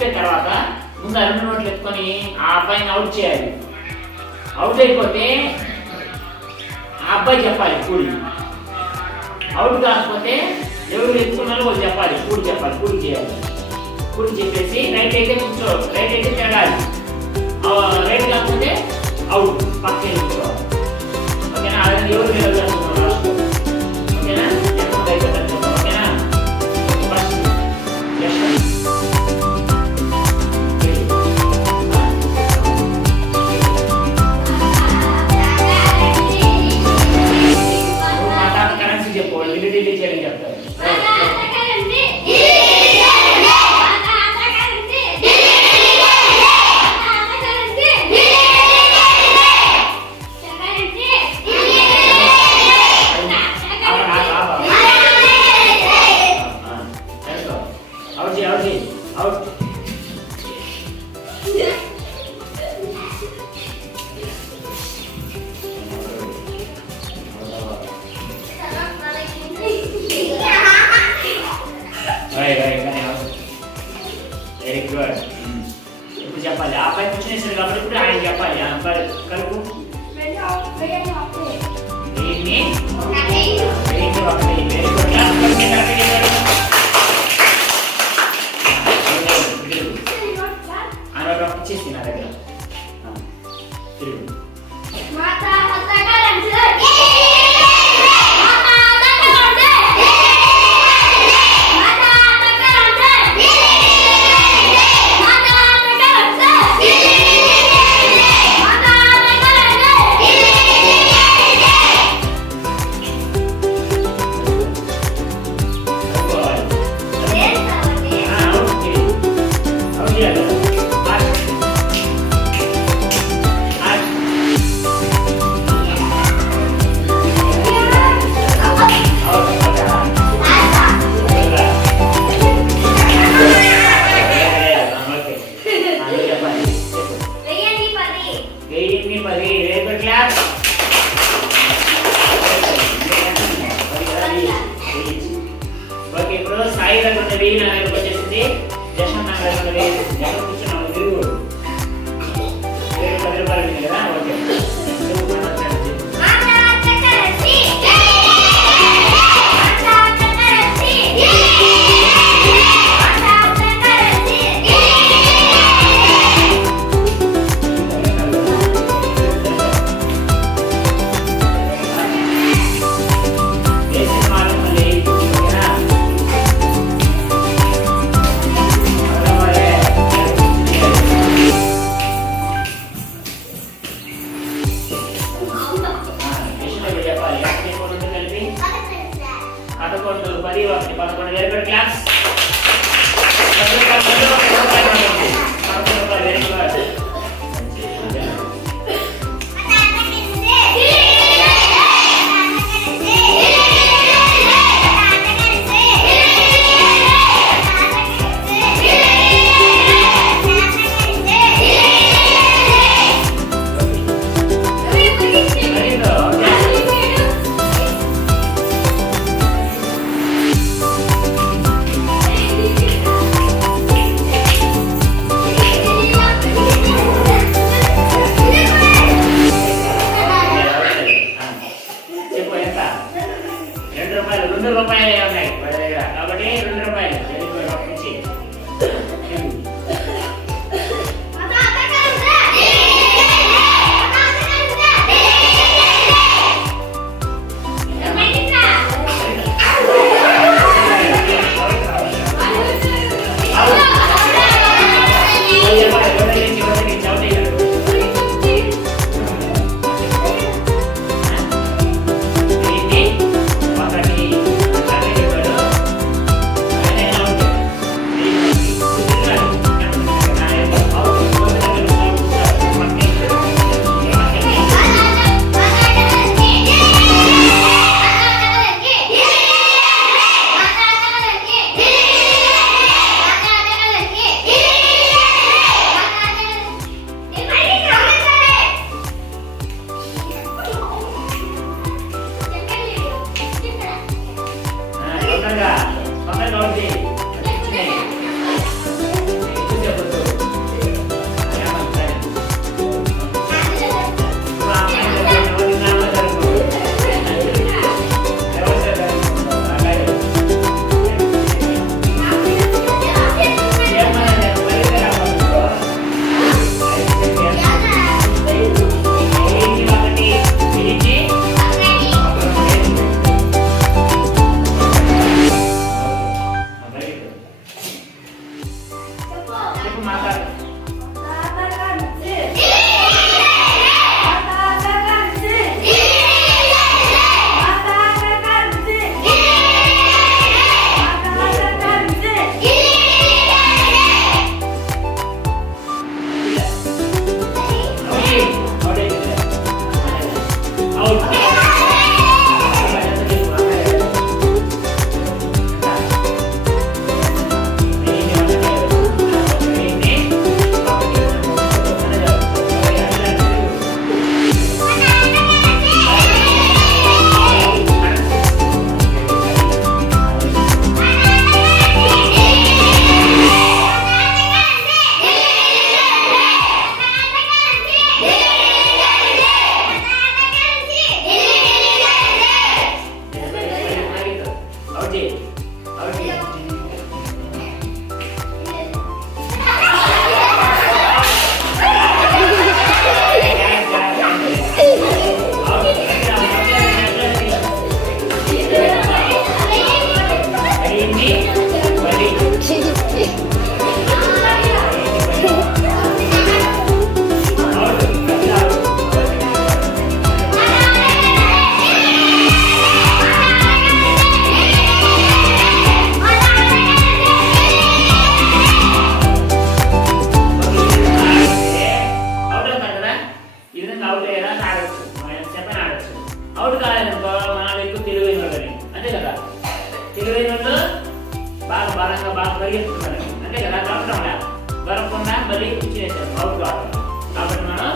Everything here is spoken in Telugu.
చెప్పిన తర్వాత ముందు 2 నోట్లు ఎత్తుకొని ఆ అబ్బాయిని అవుట్ చేయాలి. అవుట్ అయిపోతే ఆ అబ్బాయి చెప్పాలి కూడి. అవుట్ కాకపోతే ఎవరు ఎత్తుకున్నారో వాళ్ళు చెప్పాలి, కూడి చెప్పాలి, కూడి చేయాలి. కూడి చెప్పేసి రైట్ అయితే కూర్చో, రైట్ అయితే తిరగాలి, రైట్ కాకపోతే అవుట్ పక్కనే కూర్చోవాలి. ఓకేనా? అలాగే ఎవరు మీరు చేస్తున్నాం లాస్ట్. ఓకేనా? ఎక్కడ అయిపోతుంది. ఓకేనా? ఫస్ట్ కరెన్సీ చెప్పు, ఢిల్లీ చేయాలని చెప్తారు. Very good. ఇప్పుడు చెప్పాలి. ఆ పై క్వశ్చన్ వేసారు కాబట్టి ఇప్పుడు ఆయన చెప్పాలి. కలుపు దీన్ని వెరీ గుడ్. ఆయన ఇచ్చేసి నా దగ్గర తిరుగు. ఓకే, ఇప్పుడు సాయి దగ్గర ఉన్న 1000 నా దగ్గరకు వచ్చేసింది. జషన్ నా దగ్గర ఉన్న 1000 ఎక్కడ కూర్చున్నాను తిరుగు. 10 రూపాయలు ఉంది కదా. Okay class. Very good. ఉత్సాహంగా బాగా పరిగెత్తుతున్నారు అంతే కదా, దొరకకుండా మళ్ళీ పిచ్చి వేశారు అవుట్ కావాలి. కాబట్టి మనం